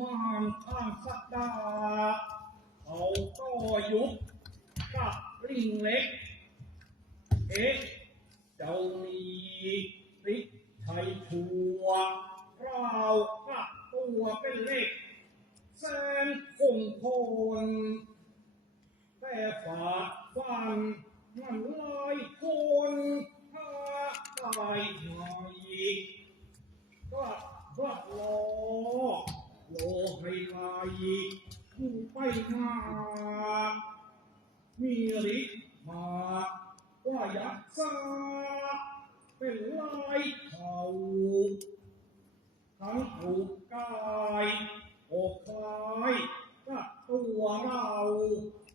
มานข้างสักดาเขาก็ยุบกับลิงเล็ก เอ๊ะ เจ้ามีติ๊กไทยชัวเรากับตัวเป็นเล็กแสนคงทนแต่ฝาฟันมันลายคนถ้าตายหน่อยก็ก็รอโลให้ลายผู้ ไปมามีฤทธิ์มาว่ายักษ์ซาเป็นลายเขาทั้งถูกกายอกคลายกับตัวเรา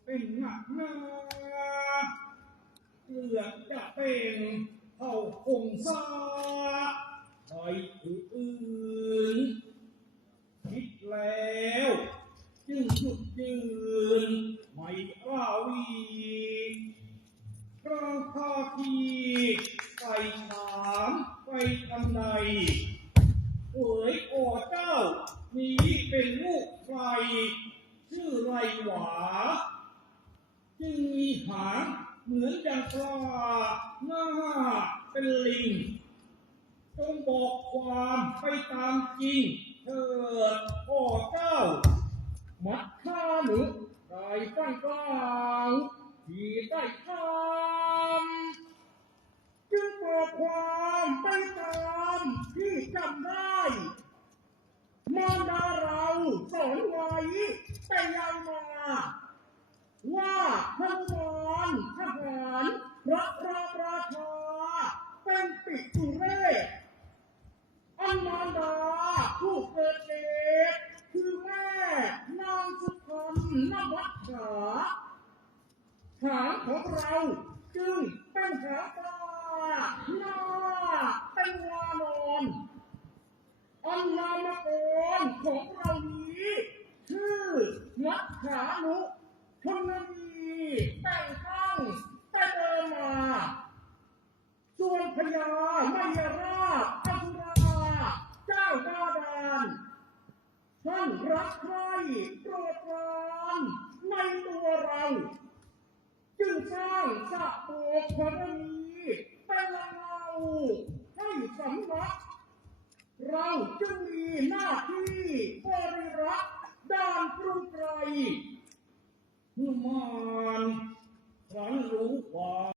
เป็นหนักหนาเกือบจะเป็นเท่าคงซาใครผู้ ยืนไม่ราวีกลางภาคีไปถามไปทำใดเอ๋ยโอเจ้า นี้เป็นลูกใคร ชื่อไรหวา จึงมีหางเหมือนดังปลาหน้าเป็นลิงจงบอกความไปตามจริงเถิดพ่อเจ้ามัด ได้ตั้งกลางที่ได้ทำจึงบอกความไปตามที่จำได้มารดาเราสอนไว้แต่ยังมา ว่าพระบรทหารพระราราชาเป็นปิตุเรศอันมารดาผู้เกิดเหตุคือแม่นางสุ พรรณวัชชาหางของเราจึงเป็นหางปลาหน้าเป็นวานอนอันนามกรของเรานี้ ชื่อนักขานุนีแต่งตั้งแต่เดินมา ส่วนพญามายราชอัสุราเจ้าดาดานท่าน รักใครโปรดปรานในตัวเรา จึงสร้างสะโปกพรณีเป็นเราให้สำนัก เราจึงมีหน้าที่บริรักษ์ด้านกรุงไกรนุมานครั้นรู้ความ